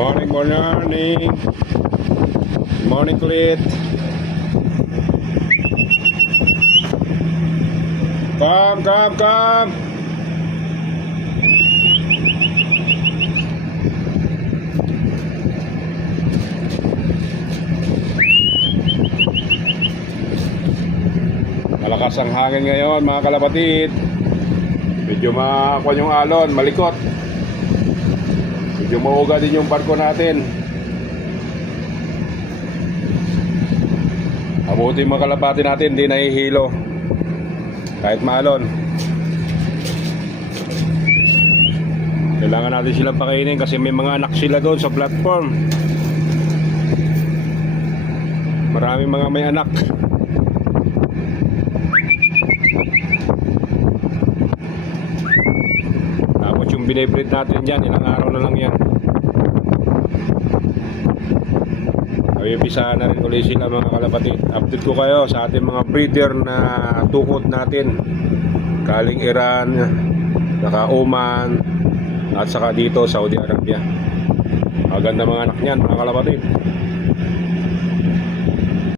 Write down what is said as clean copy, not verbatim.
Morning, morning. Morning, Clit. Come. Malakas ang hangin ngayon, mga kalapatid. Medyo makakwan yung alon, malikot. Medyo mauga din yung barko natin. Mabuti mga kalapati natin, di nahihilo kahit maalon. Kailangan natin silang pakainin kasi may mga anak sila doon sa platform. Maraming mga may anak. Tapos yung binibreed natin dyan, ilang araw na lang yan. Pisahan na rin ulit sila mga kalapatid. Update ko kayo sa ating mga breeder na tukot natin galing Iran, saka Oman, at saka dito Saudi Arabia. Maganda mga anak niyan mga kalapatid.